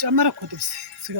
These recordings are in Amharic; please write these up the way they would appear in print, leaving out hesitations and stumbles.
ጨመረ እኮ ጥብስ ስጋ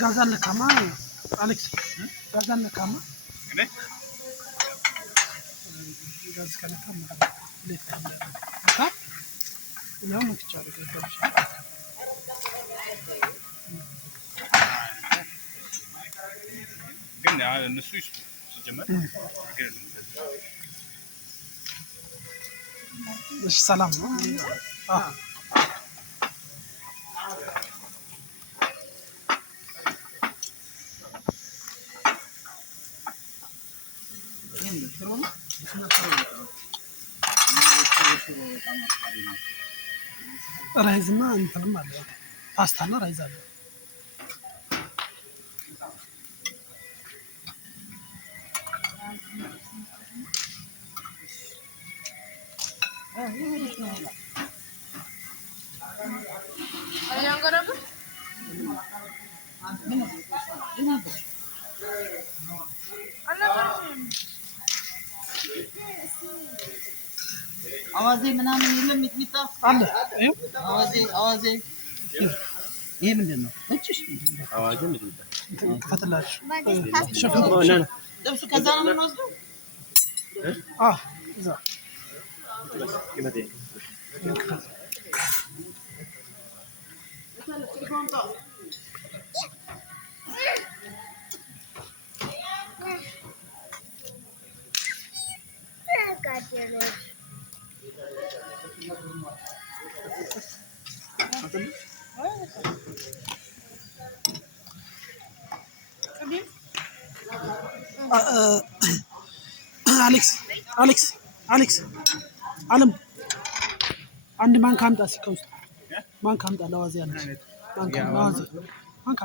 ጋዛን ለካማ አሌክስ ጋዛን ለካማ እኔ ጋዝ ከለካማ ለካማ ያው ምክቻለ ከታች ግን እነሱ ሲጀመር እሺ ሰላም ነው ራይዝና እንትንም አለ ፓስታና ራይዝ አለ አዋዜ ምናምን የለም ሚጥሚጣ አለ አዋዜ ይሄ ምንድን ነው? እጭሽ አዋዜ ሚጥሚጣ ከተላሽ ጥብሱ ከዛ ነው የምንወስደው? እዛ ይመጣ አሌክስ አለም አንድ ማንካ አምጣ ሲከውስ ማንካ አምጣ ለዋዜ ያለች ማንካ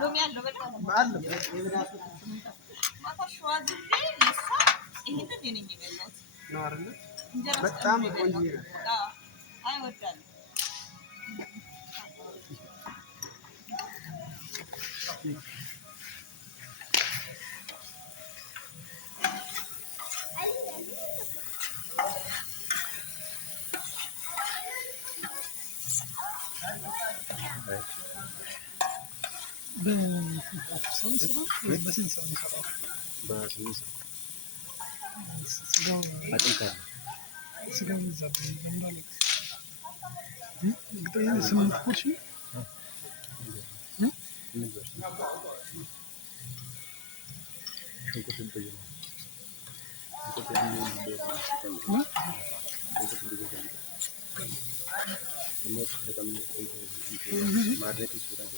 ሎሚ ያለው በጣም አለ ማታ ሸዋ ዝቤ ለሷ ይሄንን እኔ ነኝ የበላሁት ነው አይደል? እንጀራ በጣም ቆንጆ ነው። አይ ወዳለሁ በስንት ሰው የሚሰራው? በስምንት ሰው ስጋው አጥንት አለ። ስጋው ይዛብኝ እንዳለ እርግጠኛ ነኝ 8 ፖርሽን ሽንኩርት በየነ ሽንኩርት አንድ ማድረግ ይችላል።